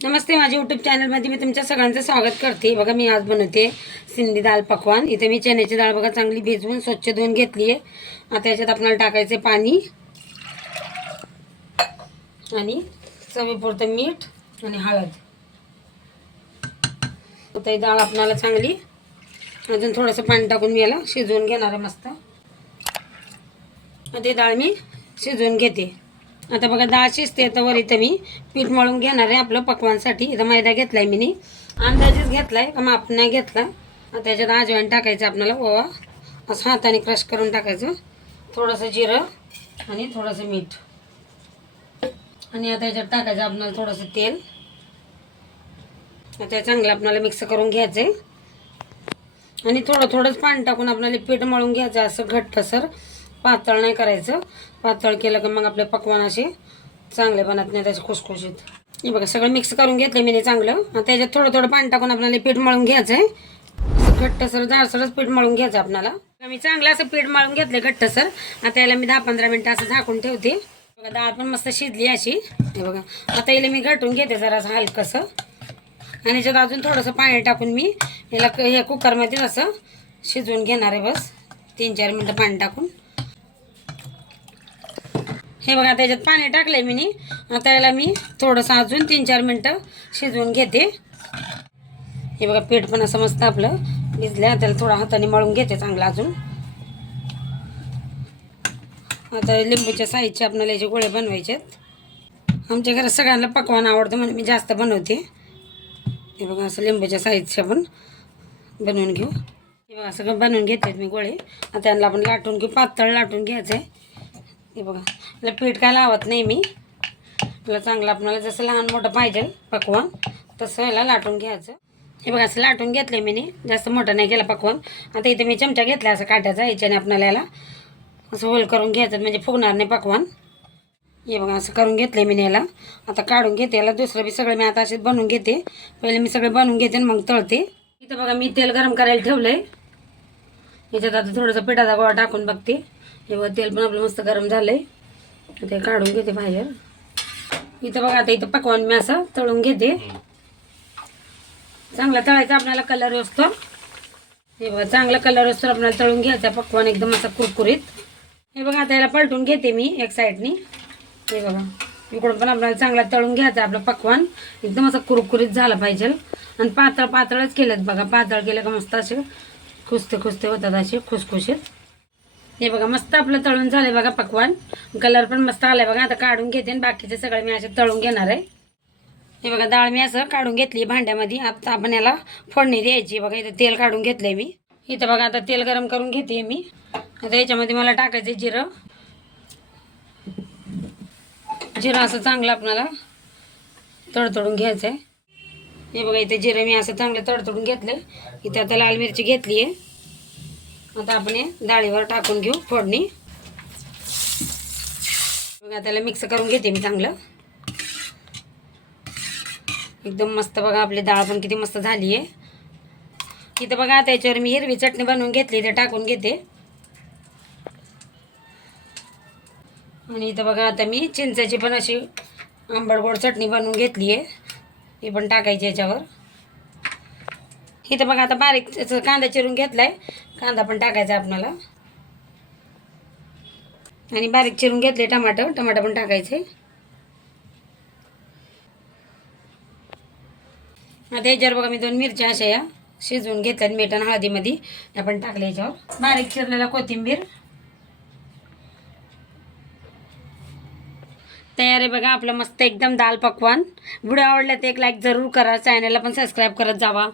नमस्ते, माझ्या यूट्यूब चॅनलमध्ये मी तुमच्या सगळ्यांचं स्वागत करते। बघा मी आज बनवते सिंधी दाल पकवान। इथे मी चण्याची डाळ बघा चांगली भिजवून स्वच्छ धुवून घेतली आहे। आता याच्यात आपल्याला टाकायचे पाणी आणि चवीपुरतं मीठ आणि हळद। आता ही डाळ आपल्याला चांगली अजून थोडंसं पाणी टाकून मी याला शिजवून घेणार आहे मस्त। आता ही डाळ मी शिजवून घेते। आता बघा डाळ शिजते तर वर इथं मी पीठ मळून घेणार आहे आपलं पकवानसाठी। इथं मैदा घेतलाय मी, अंदाजेच घेतलाय, माप नाही घेतला। आता याच्यात अजवाईन टाकायचं आपल्याला, ओवा असं हाताने क्रश करून टाकायचं, थोडंसं जिरं आणि थोडंसं मीठ। आणि आता याच्यात टाकायचं आपल्याला थोडंसं तेल। आता चांगलं आपल्याला मिक्स करून घ्यायचं आहे आणि थोडं थोडंच पाणी टाकून आपल्याला पीठ मळून घ्यायचं, असं घट्टसर, पातळ नाही करायचं। पातळ केलं की मग आपले पकवान असे चांगले बनत नाही, त्याचे खुसखुशीत। हे बघा सगळं मिक्स करून घेतलं मी चांगलं। आता याच्यात थोडं थोडं पाणी टाकून आपल्याला पीठ मळून घ्यायचं आहे, घट्टसर जाडसरच पीठ मळून घ्यायचं आपल्याला। मी चांगलं असं पीठ मळून घेतलं घट्टसर। आता याला मी 10-15 मिनिटं असं झाकून ठेवते। बघा डाळ पण मस्त शिजली अशी। हे बघा आता याला मी घटून घेते जरासं हलकंसं आणि याच्यात अजून थोडंसं पाणी टाकून मी याला हे कुकरमध्ये असं शिजवून घेणार आहे, बस 3-4 मिनिटं पाणी टाकून। हे बघा आता याच्यात पाणी टाकलंय मी। आता याला मी थोडंसं अजून 3-4 मिनिटं शिजवून घेते। हे बघा पीठ पण असं मस्त आपलं भिजलं। त्याला थोडा हाताने मळून घेते चांगलं अजून। आता लिंबूच्या साईजचे आपल्याला याचे गोळे बनवायचे आहेत। आमच्या घरात सगळ्यांना पकवान आवडतं म्हणून मी जास्त बनवते। हे बघा असं लिंबूच्या साईजचे पण बनवून घेऊ। हे बघा सगळं बनवून घेतलेत मी गोळे। आता यांना आपण लाटून घेऊ, पातळ लाटून घ्यायचं आहे। हे बघा आपलं पीठ काय लावत नाही मी, आपलं चांगलं आपल्याला जसं लहान मोठं पाहिजे पकवान तसं याला लाटून घ्यायचं। हे बघा असं लाटून घेतलं मी, जास्त मोठं नाही केलं पकवान। आता इथे मी चमचा घेतला असं काट्याचा, याच्याने आपल्याला याला असं होल करून घ्यायचं म्हणजे फुगणार नाही पकवान। हे बघा असं करून घेतलं मी याला। आता काढून घेते याला। दुसरं बी सगळं मी आता असेच बनवून घेते। पहिले मी सगळे बनवून घेते आणि मग तळते। इथं बघा मी तेल गरम करायला ठेवलंय। याच्यात आता थोडंसं पिठाचा गोळा टाकून बघते। हे बघा तेल पण आपलं मस्त गरम झालंय, ते काढून घेते बाहेर। इथं बघा आता इथं पकवान मी असं तळून घेते। चांगला तळायचा आपल्याला, कलर असतो। हे बघा चांगला कलर असतो आपल्याला तळून घ्यायचा पकवान एकदम असं कुरकुरीत। हे बघा आता याला पलटून घेते मी एक साईडनी। हे बघा इकडून पण आपल्याला चांगला तळून घ्यायचा आपलं पकवान, एकदम असं कुरकुरीत झालं पाहिजे। आणि पातळ पातळच केलेत बघा, पातळ केलं का मस्त असे खुसते खुसते होतात, असे खुसखुशीत। हे बघा मस्त आपलं तळून झालंय बघा पकवान, कलर पण मस्त आलाय बघा। आता काढून घेते आणि बाकीचे सगळे मी असे तळून घेणार आहे। हे बघा डाळ मी असं काढून घेतली भांड्यामध्ये। आता आपण याला फोडणी द्यायची। बघा इथं तेल काढून घेतलंय मी। इथं बघा आता तेल गरम करून घेते मी। आता याच्यामध्ये मला टाकायचं जिरं। जिरं असं चांगलं आपल्याला तडतडून घ्यायचं आहे। हे बघा इथे जिरं मी असं चांगलं तडतडून घेतलं। इथे आता लाल मिरची घेतली आहे। आता आपण हे डाळीवर टाकून घेऊ फोडणी। बघा त्याला मिक्स करून घेते मी चांगलं एकदम मस्त। बघा आपली डाळ पण किती मस्त झाली आहे। इथं बघा आता याच्यावर मी हिरवी चटणी बनवून घेतली, ते टाकून घेते। आणि इथं बघा आता मी चिंचेची पण अशी आंबट गोड चटणी बनवून घेतली आहे, ती पण टाकायची याच्यावर। इथं बघा आता बारीक कांदा चिरून घेतलाय, कांदा पण टाकायचा आपल्याला। आणि बारीक चिरून घेतले टमाटर पण टाकायचे। आता याच्यावर बघा मी 2 मिरच्या अशा या शिजवून घेतल्यात मीठ आणि हळदीमध्ये, त्या पण टाकल्या याच्यावर। बारीक चिरलेला कोथिंबीर तयार आहे बघा आपलं मस्त एकदम दाल पकवान। व्हिडिओ आवडला तर एक लाईक जरूर करा, चॅनलला पण सबस्क्राईब करत जावा।